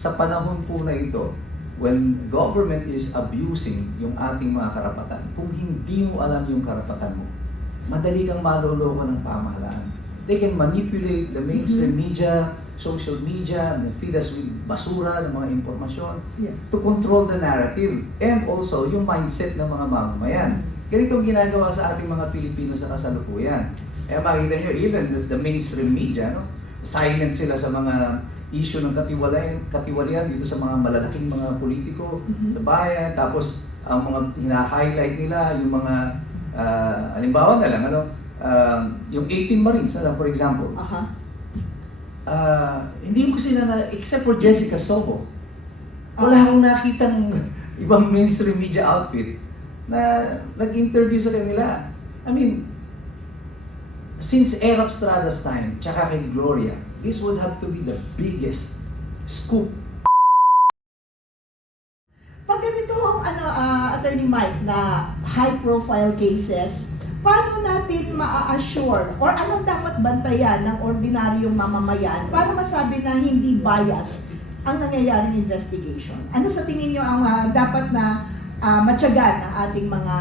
sa panahon po na ito, when government is abusing yung ating mga karapatan, kung hindi mo alam yung karapatan mo, madali kang maloloko ng pamahalaan. They can manipulate the mainstream media, social media, and feed us with basura ng mga impormasyon to control the narrative and also yung mindset ng mga mamamayan. Ganito ang ginagawa sa ating mga Pilipino sa kasalukuyan. Kaya makita nyo, even the mainstream media, no? Silent sila sa mga issue ng katiwalian dito sa mga malalaking mga politiko sa bayan. Tapos ang mga hina-highlight nila, yung mga halimbawa na lang, yung 18 Marines, for example. Hindi mo sila except for Jessica Soho, wala akong nakitang ibang mainstream media outfit na nag-interview sa kanila. I mean, since Erap Estrada's time, tsaka kay Gloria, this would have to be the biggest scoop. Pag ganito ang Attorney Mike, na high-profile cases, paano natin ma-assure or anong dapat bantayan ng ordinaryong mamamayan para masabi na hindi biased ang nangyayaring investigation? Ano sa tingin nyo ang dapat na matyagan ng ating mga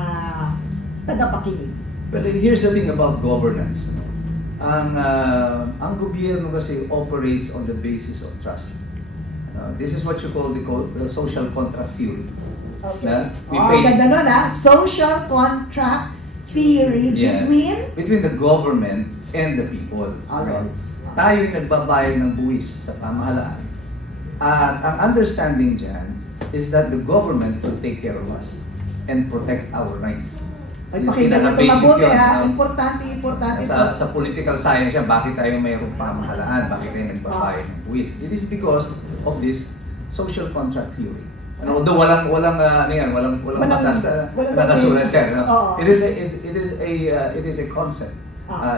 tagapakinig? But here's the thing about governance. Ang gobyerno kasi operates on the basis of trust. This is what you call the social contract theory. Okay. Ganda nun social contract theory between the government and the people. Okay. Tayo'y nagbabayad ng buwis sa pamahalaan. At ang understanding dyan is that the government will take care of us and protect our rights. Ay, pakinggan ito mabuti Importante ito. Sa political science yan, bakit tayo mayroong pamahalaan? Bakit tayo nagbabayad ng buwis? It is because of this social contract theory. Although walang batas nakasulat yan. It is a concept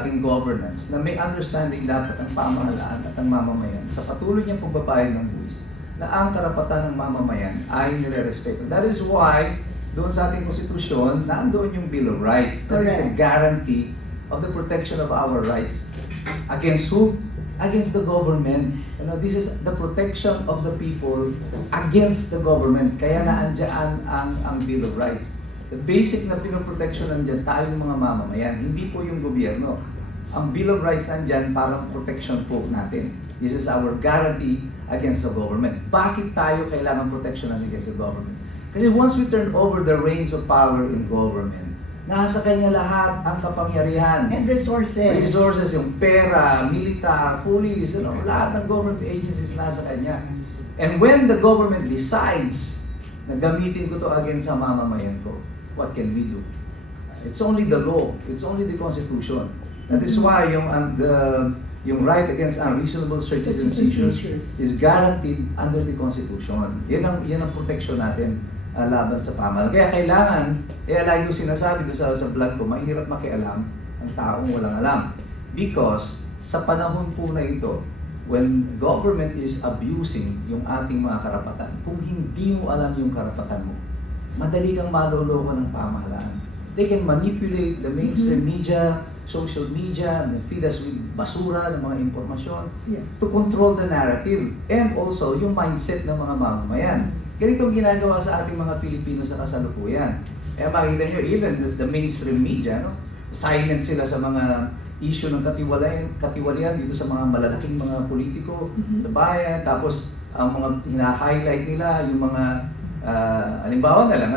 in governance na may understanding dapat ang pamahalaan at ang mamamayan sa patuloy niyang pagbabayad ng buwis na ang karapatan ng mamamayan ay nire-respeto. That is why doon sa ating konstitusyon, nandoon yung Bill of Rights. That is the guarantee of the protection of our rights. Against who? Against the government. This is the protection of the people against the government. Kaya naandyan ang Bill of Rights. The basic na pinoprotection nandiyan tayong mga mamamayan, hindi po yung gobyerno. Ang Bill of Rights nandiyan para protection po natin. This is our guarantee against the government. Bakit tayo kailangan protection against the government? Kasi once we turn over the reins of power in government, nasa kanya lahat ang kapangyarihan. And resources. Resources, yung pera, militar, police, lahat ng government agencies nasa kanya. And when the government decides na gamitin ko to against sa mamamayan ko, what can we do? It's only the law. It's only the Constitution. That is why yung right against unreasonable searches and seizures is guaranteed under the Constitution. Yan ang protection natin laban sa pamahalaan. Kaya lagi yung sinasabi ko sa vlog ko, mahirap makialam ang taong walang alam. Because sa panahon po na ito, when government is abusing yung ating mga karapatan, kung hindi mo alam yung karapatan mo, madali kang maloloko ng pamahalaan. They can manipulate the mainstream media, social media, and feed us with basura ng mga impormasyon to control the narrative and also yung mindset ng mga mamamayan. Ganito ang ginagawa sa ating mga Pilipino sa kasalukuyan. Kaya makita nyo, even the mainstream media, silent sila sa mga issue ng katiwalian dito sa mga malalaking mga politiko sa bayan. Tapos ang mga hina-highlight nila, yung mga halimbawa na lang,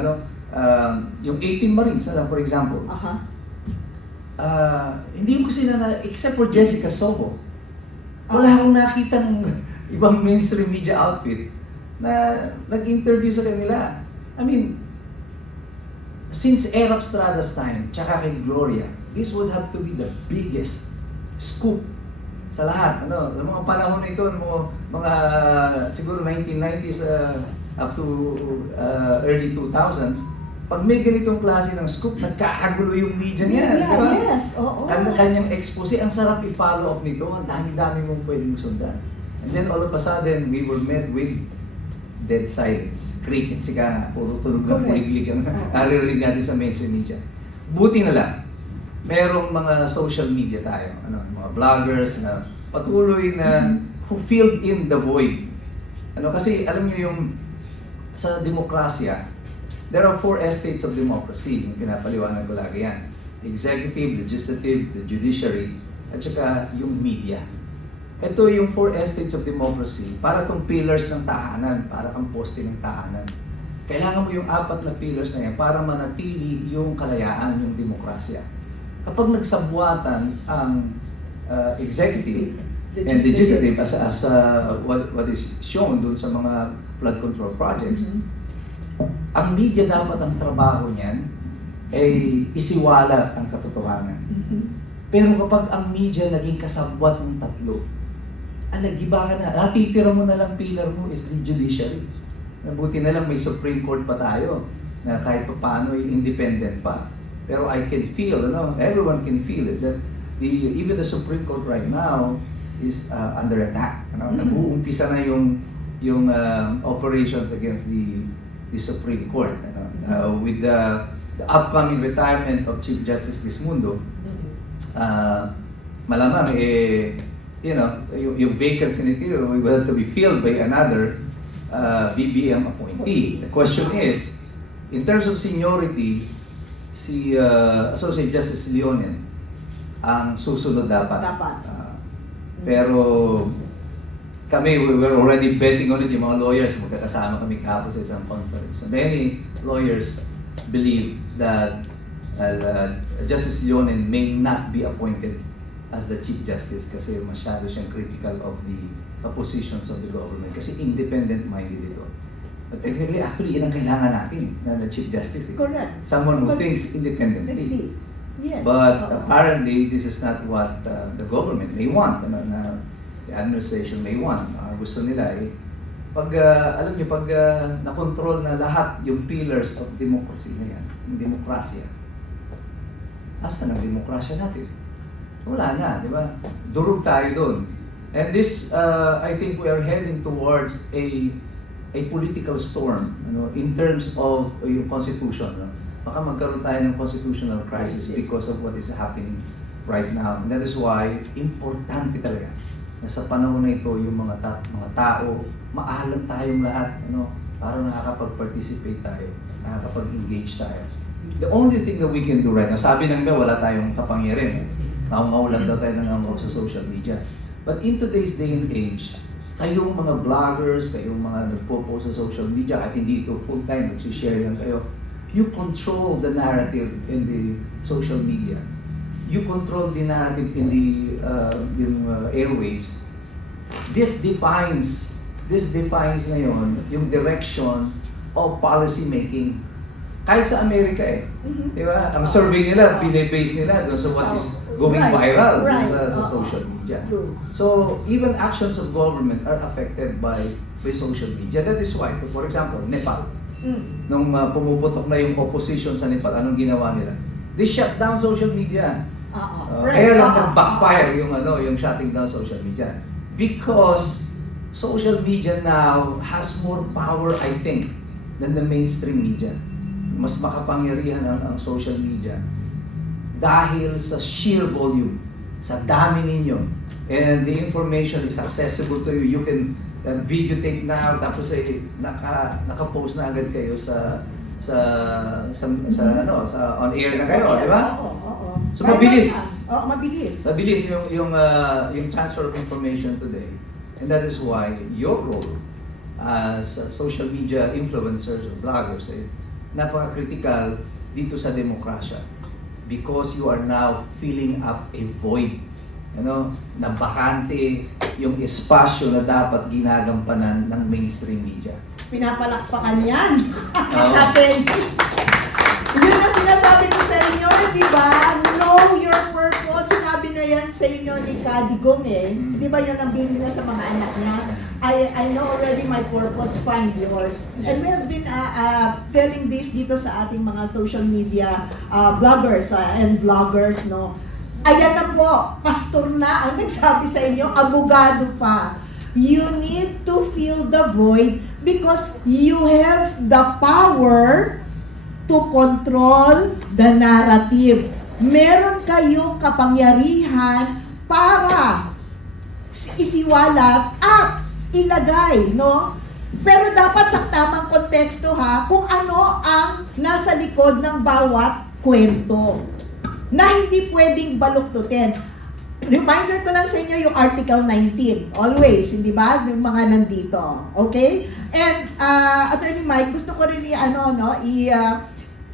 yung 18 Marines, for example. Hindi mo sila except for Jessica Soho, wala akong nakitang ibang mainstream media outfit na nag-interview sa kanila. I mean, since Erap Estrada's time, tsaka kay Gloria, this would have to be the biggest scoop sa lahat. Sa mga panahon na ito, mga siguro 1990s up to early 2000s, pag may ganitong klase ng scoop, nagkakagulo yung media niya. Diba? Yes, oo. Kanyang expose, ang sarap i-follow up nito, ang dami-dami mong pwedeng sundan. And then all of a sudden, we were met with dead silence. Crickets, puro tulog ng puliglig ang naririnig natin sa mainstream media. Buti na lang, merong mga social media tayo, mga vloggers na patuloy na who filled in the void Kasi alam niyo yung sa demokrasya, there are 4 estates of democracy. Yung pinapaliwanag ko lagi yan. Executive, legislative, the judiciary, at saka yung media. Ito yung 4 estates of democracy, para tong pillars ng tahanan, para kang poste ng tahanan. Kailangan mo yung 4 na pillars na yan para manatili yung kalayaan, yung demokrasya. Kapag nagsabuatan ang executive and legislative as what is shown dun sa mga flood control projects, ang media dapat ang trabaho niyan ay isiwalat ang katotohanan. Pero kapag ang media naging kasabwat ng 3, giba ka na. Natitira mo na lang pillar mo is the judiciary. Nabuti na lang may Supreme Court pa tayo na kahit pa paano ay independent pa. Pero I can feel, everyone can feel it, that even the Supreme Court right now is under attack. Nag-uumpisa na yung operations against the Supreme Court. With the upcoming retirement of Chief Justice Gismundo, malamang yung vacancy nito will have to be filled by another BBM appointee. The question is, in terms of seniority, si Associate Justice Leonen ang susunod dapat. Pero kami, we were already betting on it, yung mga lawyers, magkakasama kami kahapon sa isang conference. So many lawyers believe that Justice Leonen may not be appointed as the Chief Justice kasi masyado siyang critical of the positions of the government kasi independent-minded ito. But technically, actually, yun ang kailangan natin na Chief Justice. Correct. Someone who thinks independently. Yes. But apparently, this is not what the government may want, na the administration may want. Gusto nila alam niyo, pag na-control na lahat yung pillars of democracy na yan, yung demokrasya, asan ang demokrasya natin? Wala na, di ba? Durog tayo doon. And this, I think we are heading towards a political storm, in terms of yung constitution. Baka magkaroon tayo ng constitutional crisis because of what is happening right now. And that is why, importante talaga na sa panahon na ito, yung mga tao, maalam tayong lahat, para nakakapag-participate tayo, nakakapag-engage tayo. The only thing that we can do right now, sabi ng iba, wala tayong kapangyarihan. Nangungaw lang daw tayo nangungaw sa social media. But in today's day and age, kayong mga vloggers, kayong mga nagpo-post sa social media, at hindi ito full-time, nagsishare lang kayo, you control the narrative in the social media. You control the narrative in the airwaves. This defines ngayon yung direction of policy making. Kahit sa Amerika di ba? Ang survey nila, bine-base nila doon sa what is going viral sa social media. So, even actions of government are affected by social media. That is why, for example, Nepal. Nung pumuputok na yung opposition sa Nepal, anong ginawa nila? They shut down social media. Kaya lang nag-backfire yung shutting down social media. Because social media now has more power, I think, than the mainstream media. Mas makapangyarihan ang social media dahil sa sheer volume, sa dami ninyo. And the information is accessible to you. You can videotape now, tapos naka-post na agad kayo sa on air na kayo, di ba? So mabilis. Mabilis yung transfer of information today. And that is why your role as social media influencers or bloggers napaka-critical dito sa demokrasya because you are now filling up a void, na bakante yung espasyo na dapat ginagampanan ng mainstream media. Pinapalakpakan yan. Natin. Yun ang sinasabi ko sa inyo, di ba? Know your purpose. Sinabi na yan sa inyo ni Kadigong Di ba yun ang bili niya sa mga anak niya? I know already my purpose, find yours. And we have been telling this dito sa ating mga social media bloggers and vloggers, Ayan na po, pastor na ang nagsabi sa inyo, abogado pa. You need to fill the void because you have the power to control the narrative. Meron kayong kapangyarihan para isiwalat at ilagay, Pero dapat sa tamang konteksto ha, kung ano ang nasa likod ng bawat kwento na hindi pwedeng baluktutin. Reminder ko lang sa inyo yung Article 19. Always, hindi ba? Yung mga nandito. Okay? And, Attorney Mike, gusto ko rin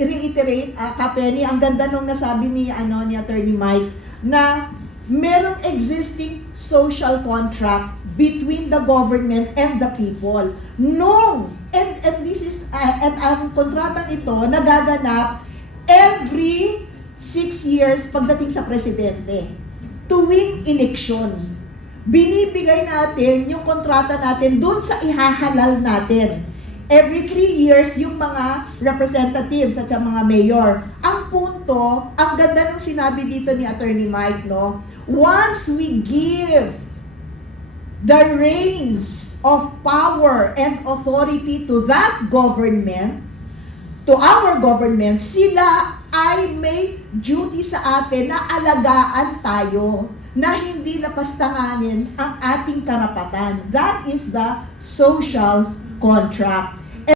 i-reiterate, Kapeni, ang ganda nung nasabi ni Attorney Mike, na merong existing social contract between the government and the people. And this is, and ang kontratang ito nagaganap every 6 years pagdating sa presidente. Tuwing eleksyon, binibigay natin yung kontrata natin dun sa ihahalal natin. Every 3 years, yung mga representatives at yung mga mayor. Ang punto, ang ganda ng sinabi dito ni Attorney Mike, no? Once we give the reins of power and authority to that government, to our government, sila ay may duty sa atin na alagaan tayo, na hindi lapastanganin ang ating karapatan. That is the social contract.